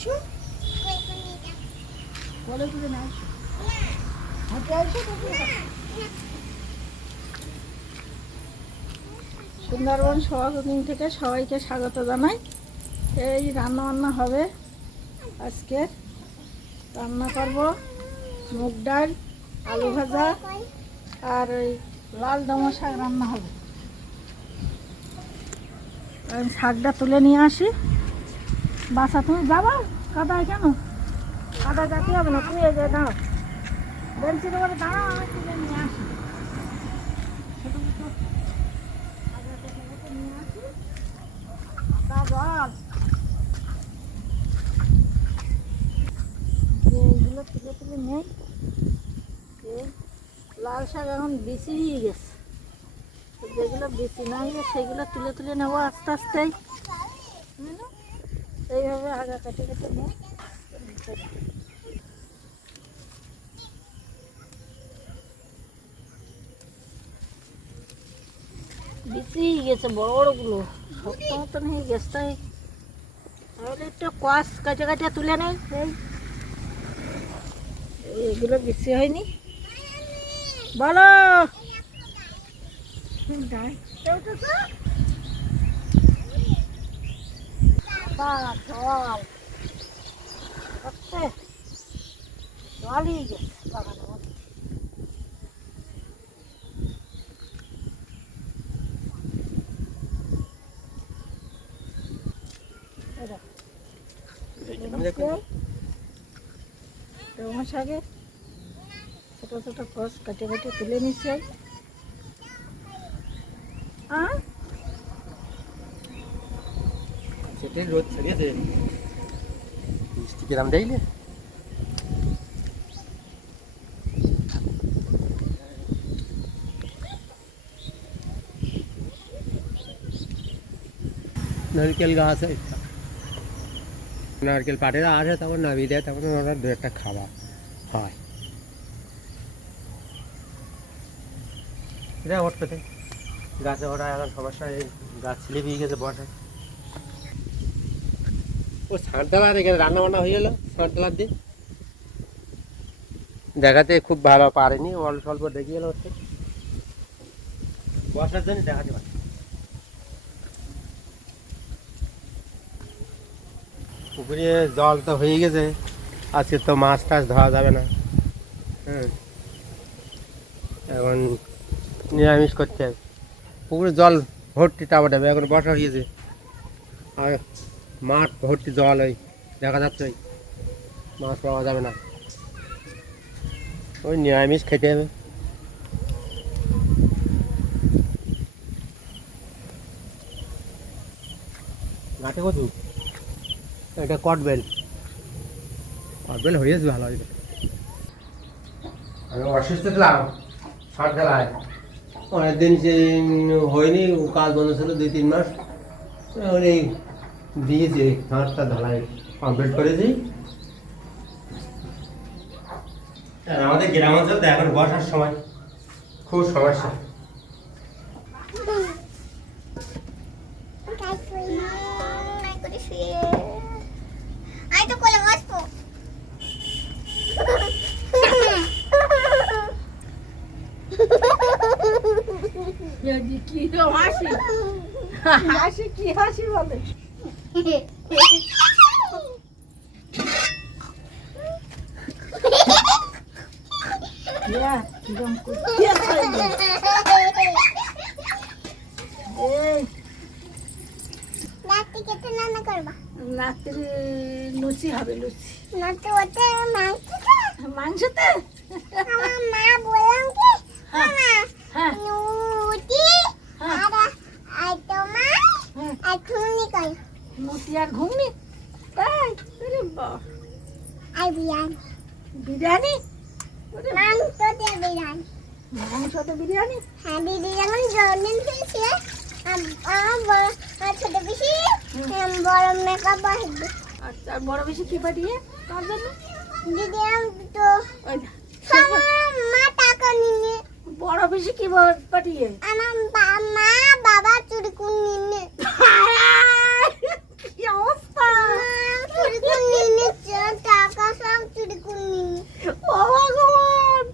আসো কোলে তুলে না আসো। হাঁটে আসো সুন্দরবন সভাপতি থেকে সবাইকে স্বাগত জানাই। এই রান্না বান্না হবে আজকে। রান্না করব মুগ ডাল, আলু ভাজা আর ওই লাল দমা শাক রান্না হবে। শাকটা তুলে নিয়ে আসি। বাসা তুমি যাবা? কাদায় কেন? কাদায় যাতে হবে না? তুমি যে দাও। বেঞ্চির উপরে দাঁড়াও, আমি তুলে নিয়ে আসি। এইগুলো তুলে তুলে নেই লাল শাক এখন বেশি হয়ে গেছে। যেগুলো বেশি না হয়ে সেগুলো তুলে তুলে নেব আস্তে আস্তেই? এইভাবে আগা কেটে কেটে নেই। বেশি গেছে বড় বড়গুলো শক্ত মতন হয়ে গেছে। তাই তাহলে একটু কোয়াশ কাটে কাটে তুলে নেই। এই এগুলো বেশি হয়নি। বলো। বাবা, জল সত্যি জলই গেছে বাগানের মধ্যে এই দেখো। রঙা শাকে ছোটো ছোটো ফস কাটে কাটে তুলে নিচ্ছে আর সেটাই রোদ ছড়িয়েছে বৃষ্টি কিরাম দেখলে নারকেল গাছ একটা নারকেল পাটেরা আসে তখন নামিয়ে দেয় তখন ওরা দু একটা খাওয়া হয় এটা ওঠ পেতে গাছে ওরা এখন সমস্যা এই গাছ ছিলে দিয়ে গেছে বসায় ও সাঁতলার এখানে রান্না বান্না হয়ে গেলো সাঁতলার দিয়ে। দেখাতে খুব ভালো পারেনি অল্প অল্প দেখে গেলো হচ্ছে। বসার জন্য দেখাতে পারে। পুকুরে জল তো হয়ে গেছে আজকে তো মাছ টাছ ধরা যাবে না। হ্যাঁ। এখন নিরামিষ করতে হবে। পুকুরে জল ভর্তি টাবা টাবে এখন বসা হয়েছে আর মাঠ ভর্তি জল ওই দেখা যাচ্ছে। ওই মাছ পাওয়া যাবে না। ওই নিরামিষ খেতে হবে। ঘাটে কত এটা কটবেল কটবেল হয়েছে ভালো হয়েছে। আমি অসুস্থ ছিলাম ষাট খেলায় অনেকদিন হয়নি কাজ বন্ধ ছিল দুই তিন মাস। এখন এই দিয়েছি হাঁসটা ঢালাই কমপ্লিট করেছি আর আমাদের গ্রামাঞ্চল তো এখন বর্ষার সময় খুব সমস্যা। হাসি কি হাসি বলে? রাত্রি কেটে রান্না করবা রাত্রি লুচি হবে লুচি তো ওতে মাংস মাংসতে আমার মা বললাম কি হ্যাঁ। হ্যাঁ। আর আর তোমার আর তুমি কই লুচি আর ঘুগনি তাই আরে বিরিয়ানি। বিরিয়ানি? মাংস দিয়ে বিরিয়ানি। মাংসতে বিরিয়ানি? হ্যাঁ দিদি যখন জন্মদিন আম- আমার বড় আমার ছোট পিসি বড় মেকআপ আসবে আচ্ছা বড় বেশি কি পাঠিয়ে তার জন্য? দিদি আমি তো আমার মা টাকা নিয়ে। বড় বেশি কি পাঠিয়ে আমার মা বাবা চুরি করে নিয়ে। ভগবান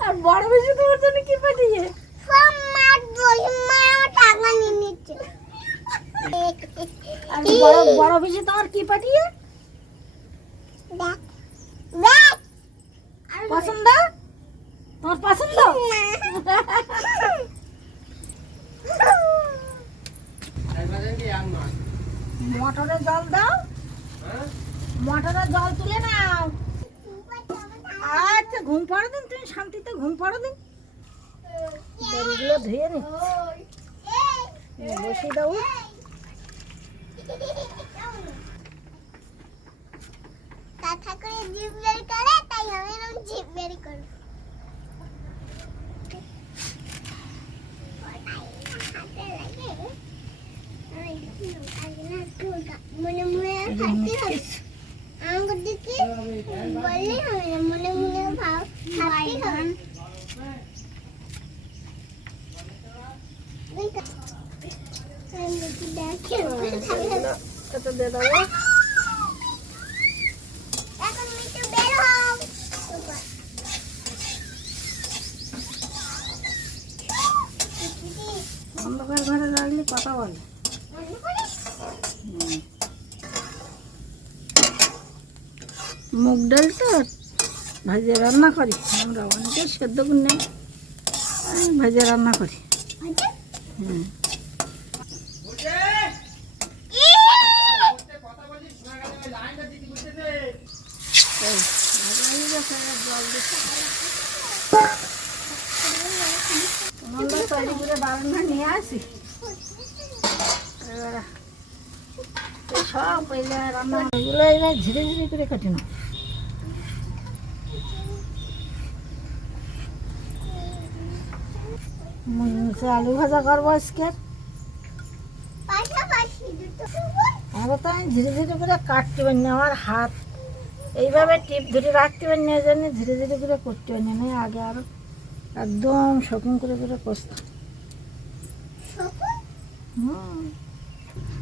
আর বড় বেশি তোমার জন্য কি পাঠিয়ে আর বড় বড় বেশি তোমার কি পাঠিয়ে শান্তিতে ঘুম পাড়ো দিন জলগুলো ধুয়ে নি বসিয়ে দাও কথা করে জিভ বের করে তাই আমি এরকম জিভ বের করব মনে মনে খাতে হবে আমাকে দিকে বললে হবে না মনে মনে ভাব খাতে হবে আমি দেখি দেখি এটা দিয়ে দেবো এখন মিঠু বের হও অন্ধকার কথা বলে মুগ ডালটা ভাজে রান্না করি আমরা অনেকে সেদ্ধ করে নেই ভাজে রান্না করি হুম হয়ে। আমরা তৈরি করে বারান্দা নিয়ে আসি সব পয়লা রান্না। এগুলো এবার ধীরে ধীরে করে কাটি না আলু ভাজা করব আজকে। দুটো তো আমি ধীরে ধীরে করে কাটতে পারি না আমার হাত। এইভাবে টিপ ধরে রাখতে পারি না জন্য ধীরে ধীরে করে করতে পারি না। আগে আরও একদম শকুন করে করে শকুন হুম।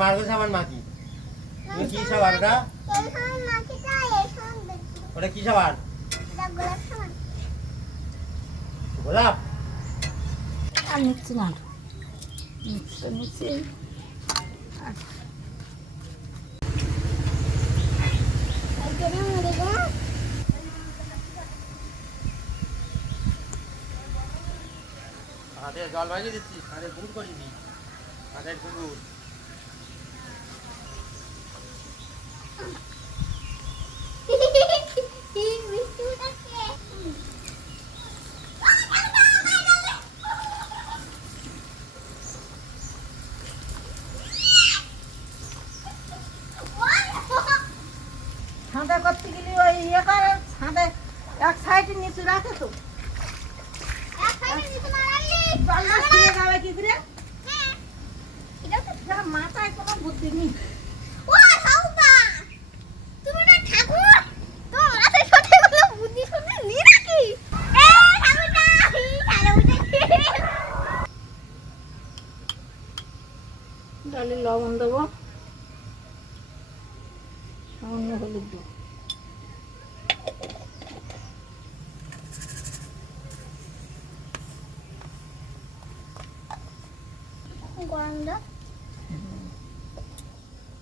মার্গো সাবান মাখি তুমি কি সাবান ওটা? ওটা কি সাবান গোলাপ আর না আলু। নিচ্ছি নিচ্ছি আর এই জন্য মরে গেল হাতে জল ভাজিয়ে দিচ্ছি। হাতে গুড় করে দিই হাতের গুড় ছাঁদে করতে গেলে ওই ইয়ে করে, ছাঁদে এক সাইডে নিচু রাখে তো জলটা ছিঁড়ে যাবে কি করে যার মাথায় কোনো বুদ্ধি নেই ডালে লবণ দেবো। সামান্য হলুদ দেবো।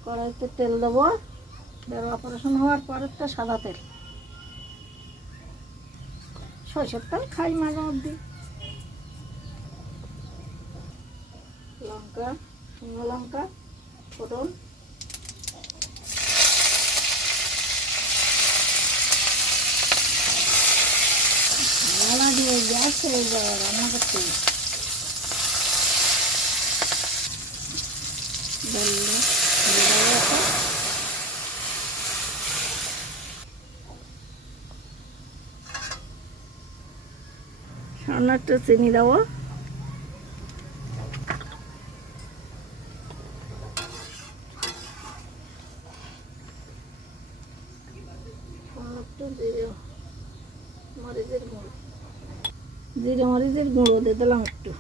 কড়াইতে তেল দেবো। এবার অপারেশন হওয়ার পরেরটা সাদা তেল। সরষের তেল খাই মাঝে মধ্যে। লঙ্কা শুকনো লঙ্কা। ফোড়ন মালা দিয়ে গ্যাস হয়ে রান্না করতে। সামনে একটা চিনি দেওয়া। গুঁড়ো দিয়ে দিলাম একটু।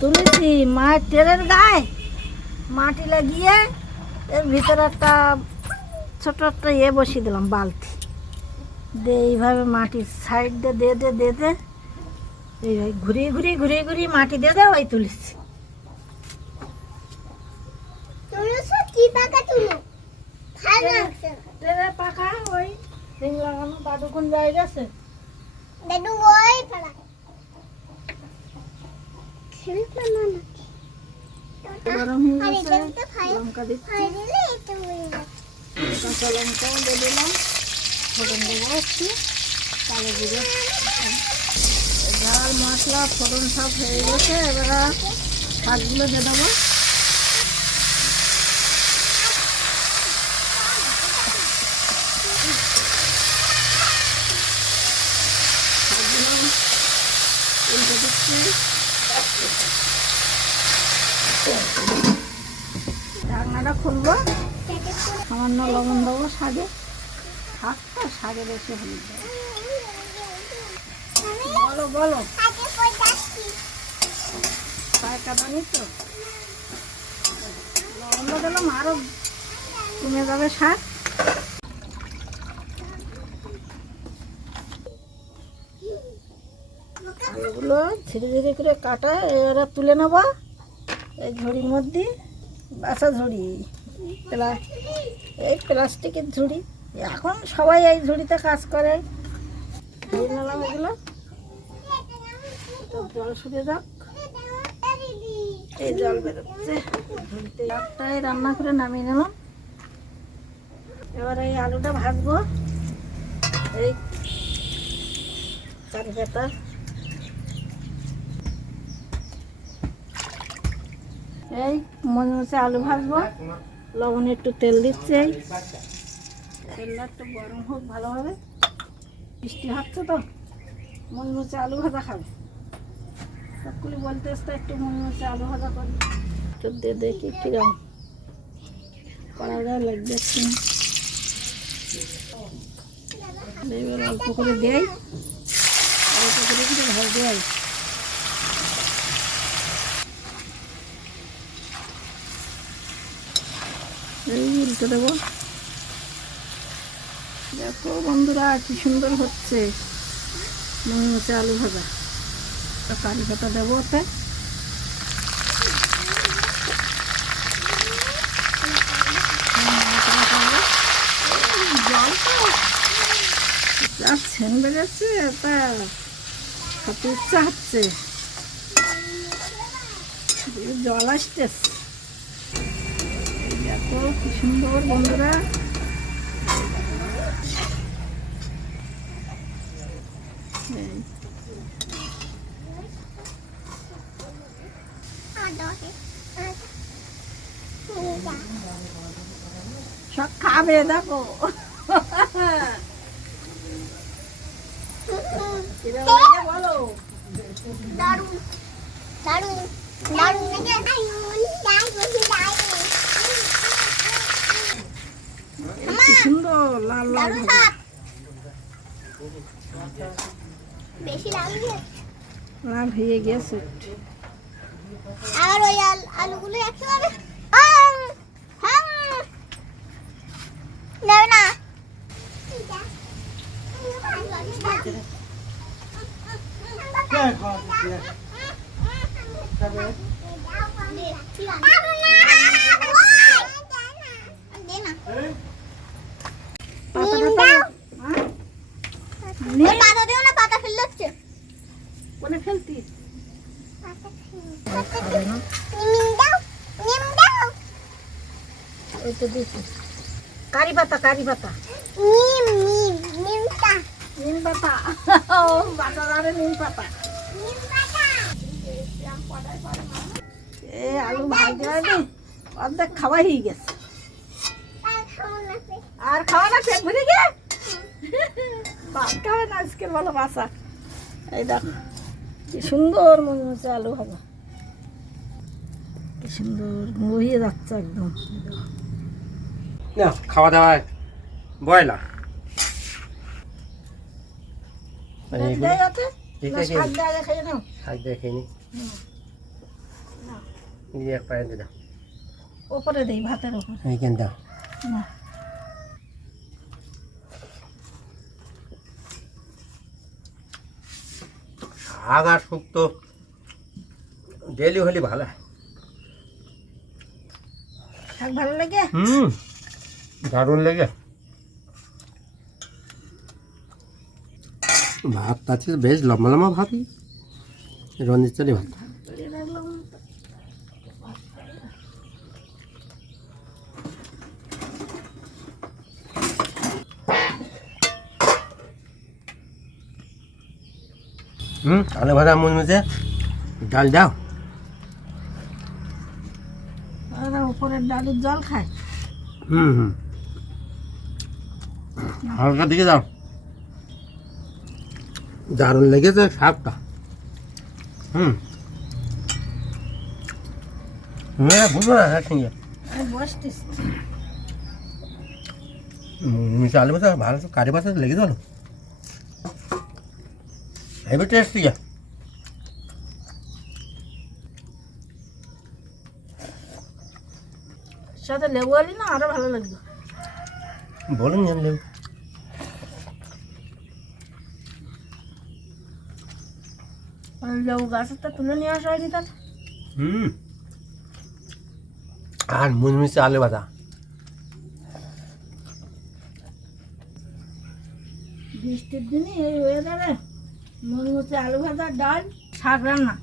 তুলেছি মায়ের টেরের গায়ে। মাটি লাগিয়ে এর ভিতরে একটা ছোট একটা ইয়ে বসিয়ে দিলাম বালতি। দিয়ে এইভাবে মাটির সাইড দিয়ে দিয়ে দিয়ে দিয়ে দিয়ে এইভাবে ঘুরিয়ে ঘুরিয়ে ঘুরিয়ে ঘুরিয়ে মাটি দিয়ে দেয় ওই তুলেছি। পাকা ওই দাদু ওই পাড়া গরম হয়ে গেছে। লঙ্কা দিচ্ছি। কাঁচা লঙ্কাও দিয়ে দিলাম। ফোড়ন দেবো একটু। কালো জিরে ডাল মশলা, ফোড়ন সব হয়ে গেছে। এবার শাকগুলো দিয়ে দেবো। ঢাকনাটা খুলবো। সামান্য লবণ দেবো শাকে। শাকটা বেশি হলুদ বলো বলো। শাক কাটানি তো। লবণ দিলাম আরও কমে যাবে এগুলো ধীরে ধীরে করে কাটা এরা তুলে নেব। এই ঝুড়ির মধ্যে বাসা ঝুড়ি প্লা এই প্লাস্টিকের ঝুড়ি। এখন সবাই এই ঝুড়িতে কাজ করে। জল যাক। এই জল বেরোচ্ছে। রান্না করে নামিয়ে নিলাম। এবার এই আলুটা ভাজবো। এই এই মনে হচ্ছে আলু ভাজবো। লবণে একটু তেল দিচ্ছে। তেলটা গরম হোক ভালোভাবে। বৃষ্টি হচ্ছে তো? হচ্ছে আলু ভাজা খাবে। সবগুলি বলতে আসতে একটু আলু ভাজা করি। একটু দিয়ে দেখি কিরম। করা যায় লাগবে এবার অল্প করে দেয় অল্প করে কিন্তু ভাজ দেয় উল্টে দেবো। দেখো বন্ধুরা, কি সুন্দর হচ্ছে। মনে হচ্ছে আলু ভাজা। কারি পাতা দেবো ওতে। ছেন বেড়েছে তা ইচ্ছা হচ্ছে। জল আসতেছে। দেখো কি সুন্দর বন্ধুরা। সব খাবে দেখো। দারুণ দারুণ সুন্দর লাল লাল। লাল হয়ে গেছে আর ওই আল- আলুগুলো একটু হবে দেবে না দে না পাতাটা তো- হ্যাঁ? নে, ওই পাতা দিও না পাতা ফেলে যাচ্ছে কোনে ফেলতি নিম দাও নিম দাও ওই তো দিছি কারি পাতা কারি পাতা। নিম নিম নিম পাতা। নিম পাতা ও বাজারে নিম পাতা। নিম পাতা। এ আলু ভাজতে ভাজতে অর্ধেক খাওয়া হয়ে গেছে। আর খাওয়া না পেট ভরে গে? ভাত খাবে না আজকের বলো বাসা এই দেখো কি সুন্দর মনে হচ্ছে আলু ভাজা। কি সুন্দর গুঁড়ো হয়ে যাচ্ছে একদম। দেখো। না খাওয়া দাওয়া বয়লা পেট দেয় ওতে? ঠিক না আছে? শাক দেখে নি। এক পায়ে দিলাম ওপরে দেই ভাতের ওপর। এইখান দাও? না। শাক আর শুক্তো ডেলি হলে ভালো। হয় শাক ভালো লাগে? হুম। দারুণ লেগে। ভাত আছে বেশ লম্বা লম্বা ভাতই রঞ্জিত চালি ভাত। হুম? আলু ভাজা মুচমুচে ডাল দাও। আর উপরের ডালের জল খায়। হুম হুম। হালকা দিকে দাও দারুণ লেগেছে শাকটা হুম। মেয়েরা বুঝব না হ্যাঁ সঙ্গে আমি বসতিস মিশে আলু ভাজা ভালো তো কারি ভাজা লেগে গেল। হেভি টেস্টি সাথে লেবু আলি না আরও ভালো লাগবে। বলুন জানলে লেবু গাছেরটা তুলে নিয়ে আসা হয়নি তাহলে হুম আর মুচমিচে আলু ভাজা বৃষ্টির দিনে এই ওয়েদারে মুচমুচে আলু ভাজা ডাল শাক রান্না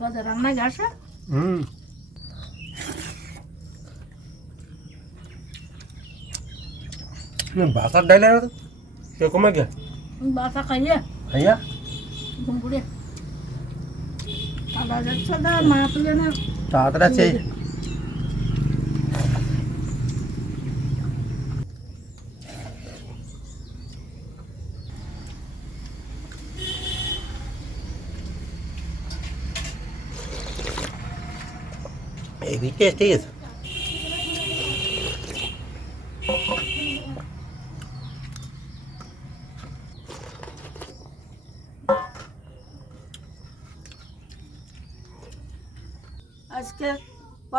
কথা রান্না গেছে হুম বাসার ডাইলে কীরকম আগে বাসা খাইয়ে ভাইয়া ঘুম করে কাদা যাচ্ছে না মা তুলে না তাড়াতাড়ি আছে হেভি টেস্টি আছে আজকে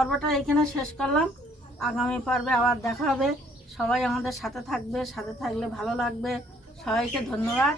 পর্বটা এখানে শেষ করলাম। আগামী পর্বে আবার দেখা হবে। সবাই আমাদের সাথে থাকবে, সাথে থাকলে ভালো লাগবে। সবাইকে ধন্যবাদ।